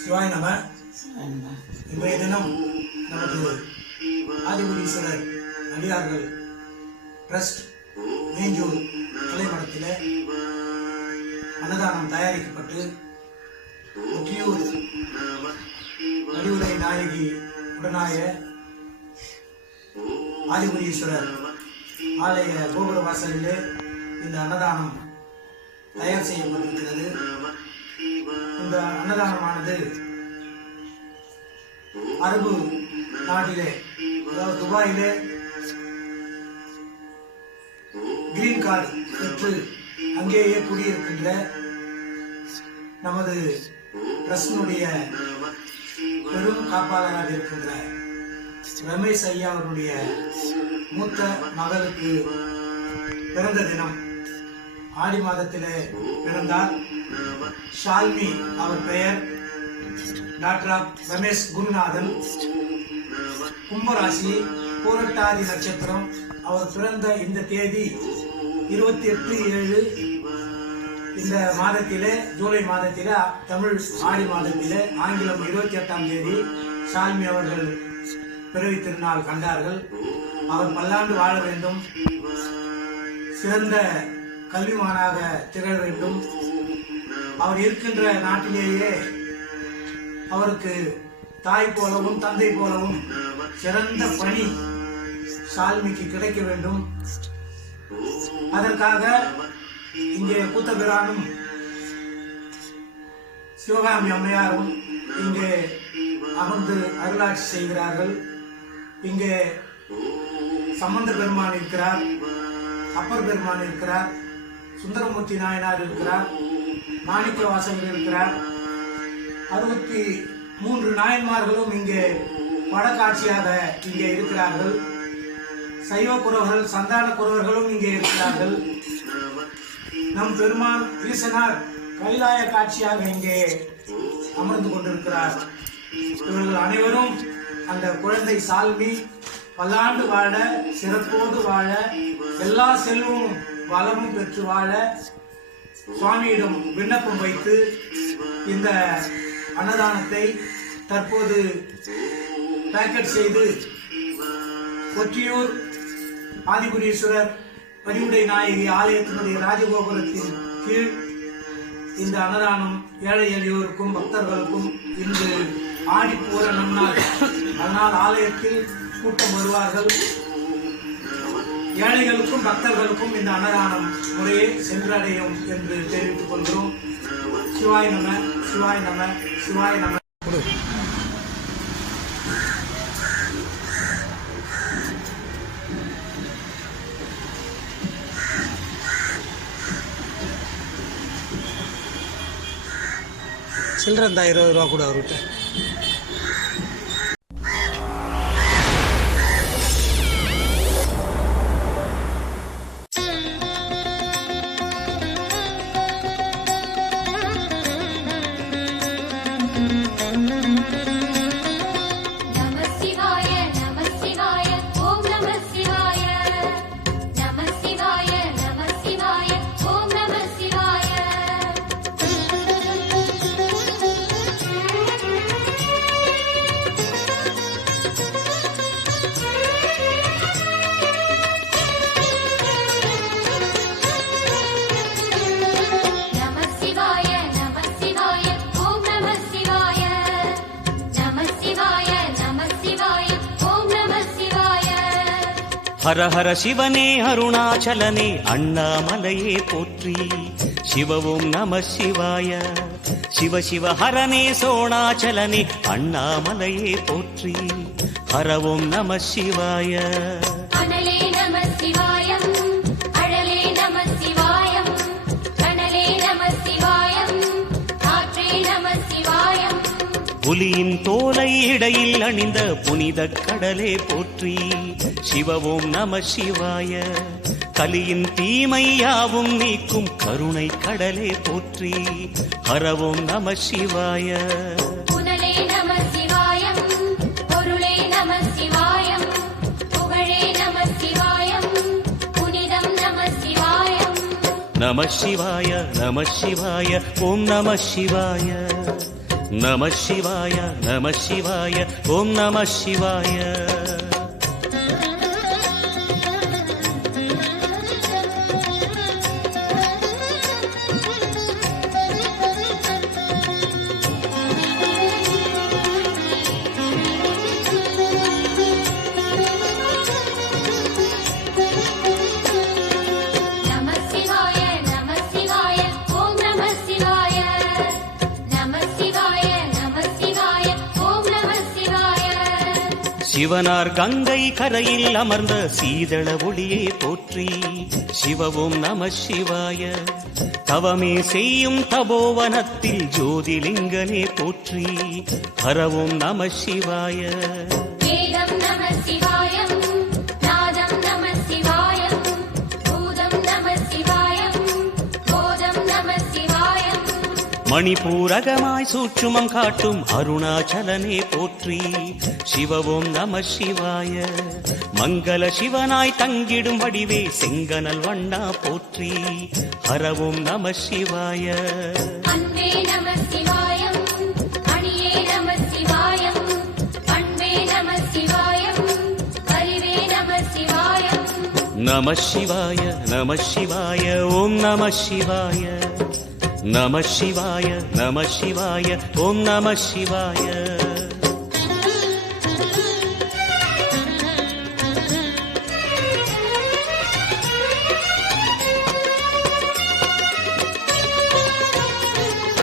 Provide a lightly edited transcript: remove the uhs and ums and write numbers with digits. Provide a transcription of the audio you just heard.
சிவாய நம. இன்றைய தினம் நமது ஆதிபுரீஸ்வரர் அடியார்கள் ட்ரஸ்ட் மேஞ்சூர் கலைமடத்தில் அன்னதானம் தயாரிக்கப்பட்டு ஒற்றியூர் நடிவுரை நாயகி உடனாய ஆதிபுரீஸ்வரர் ஆலய கோபுர வாசலிலே இந்த அன்னதானம் தயார் செய்யப்பட்டிருக்கிறது. இந்த அன்னதானமானது அரபு நாட்டிலே, அதாவது துபாயிலே கிரீன் கார்டு பெற்று அங்கேயே குடியிருக்கின்ற நமது ட்ரஸ்டினுடைய பெரும் காப்பாளராக இருக்கின்ற ரமேஷ் ஐயா அவருடைய மூத்த மகளுக்கு பிறந்த தினம். ஆடி மாதத்திலே பிறந்தார். ஷால்மி அவர் பெயர். டாக்டர் ரமேஷ் குருநாதன். கும்பராசி, பூரட்டாதி நட்சத்திரம். அவர் பிறந்த இந்த தேதி 28/7 இந்த மாதத்திலே, ஜூலை மாதத்திலே, தமிழ் ஆடி மாதத்திலே, ஆங்கிலம் 28ஆம் தேதி ஷால்மி அவர்கள் பிறவி திருநாள் கண்டார்கள். அவர் பல்லாண்டு வாழ வேண்டும், சிறந்த கல்விமானாக திகழ வேண்டும். அவர் இருக்கின்ற நாட்டிலேயே அவருக்கு தாய் போலவும் தந்தை போலவும் சிறந்த பணி ஷால்மிக்கு கிடைக்க வேண்டும். அதற்காக இங்கே கூத்தபிரானும் சிவகாமி அம்மையாரும் இங்கே அமர்ந்து அருளாட்சி செய்கிறார்கள். இங்கே சம்பந்த பெருமான் இருக்கிறார், அப்பர் பெருமான் இருக்கிறார், சுந்தரமூர்த்தி நாயனார் இருக்கிறார், மாணிக்க வாசகர் இருக்கிறார். 63 நாயன்மார்களும் இங்கே வடக்காட்சியாக இங்கே இருக்கிறார்கள். சைவ குறவர்கள், சந்தான குறவர்களும் இங்கே இருக்கிறார்கள். நம் பெருமான் ஈசனார் கைலாய காட்சியாக இங்கே அமர்ந்து கொண்டிருக்கிறார். இவர்கள் அனைவரும் அந்த குழந்தை சால்வி பல்லாண்டு வாழ, சிறப்போடு வாழ, எல்லா செல்வமும் வளமும் பெற்று வாழ சுவாமியிடம் விண்ணப்பம் வைத்து இந்த அன்னதானத்தை தற்போது பேக்கெட் செய்து ஒற்றியூர் ஆதிபுரீஸ்வரர் பரிவுடை நாயகி ஆலயத்தினுடைய ராஜகோபுரத்தின் கீழ் இந்த அன்னதானம் ஏழை எளியோருக்கும் பக்தர்களுக்கும் இன்று ஆடிப்பூர நன்னாள். அதனால் ஆலயத்தில் கூட்டம் வருவார்கள். ஏழைகளுக்கும் பக்தர்களுக்கும் இந்த அன்னதானம் முறையே சென்றடையும் என்று தெரிவித்துக் கொள்கிறோம். சிவாய் நம, சிவாய் நம, சிவாய் நம. சில்லற இருந்தா 20 ரூபா கூட அவர்கிட்ட. ஹர ஹர சிவனே அருணாச்சலனே அண்ணாமலையே போற்றி. சிவவும் நம சிவாய. சிவ சிவ ஹரனே சோணாச்சலனே அண்ணாமலையே போற்றி. ஹரவும் நம சிவாய. புலியின் தோலை இடையில் அணிந்த புனித கடலே போற்றி. சிவவும் நம சிவாய. கலியின் தீமையாவும் நீக்கும் கருணை கடலே போற்றி. ஹரவும் நம சிவாய. நம சிவாய நம சிவாய ஓம் நம சிவாய நம சிவாய நம சிவாய ஓம் நம சிவாய சிவனார் கங்கை கரையில் அமர்ந்த சீதள ஒளியே போற்றி சிவவும் நம சிவாய தவமே செய்யும் தபோவனத்தில் ஜோதிலிங்கனே போற்றி ஹரவும் நம சிவாய வேதம் நம சிவாயம் நாதம் நம சிவாயம் பூதம் நம சிவாயம் போதம் நம சிவாயம் மணிபூரகமாய் சூட்சுமம் காட்டும் அருணாச்சலனே போற்றி சிவவோம் நம சிவாய மங்கள சிவனாய் தங்கிடும் வடிவே செங்கனல் வண்ணா போற்றி ஹரவோம் நம சிவாய அன்பே நம சிவாயம் அணியே நம சிவாயம் அன்பே நம சிவாயம் அறிவே நம சிவாயம் நம சிவாய நம சிவாய ஓம் நம சிவாய நம சிவாய நம சிவாய ஓம் நம சிவாய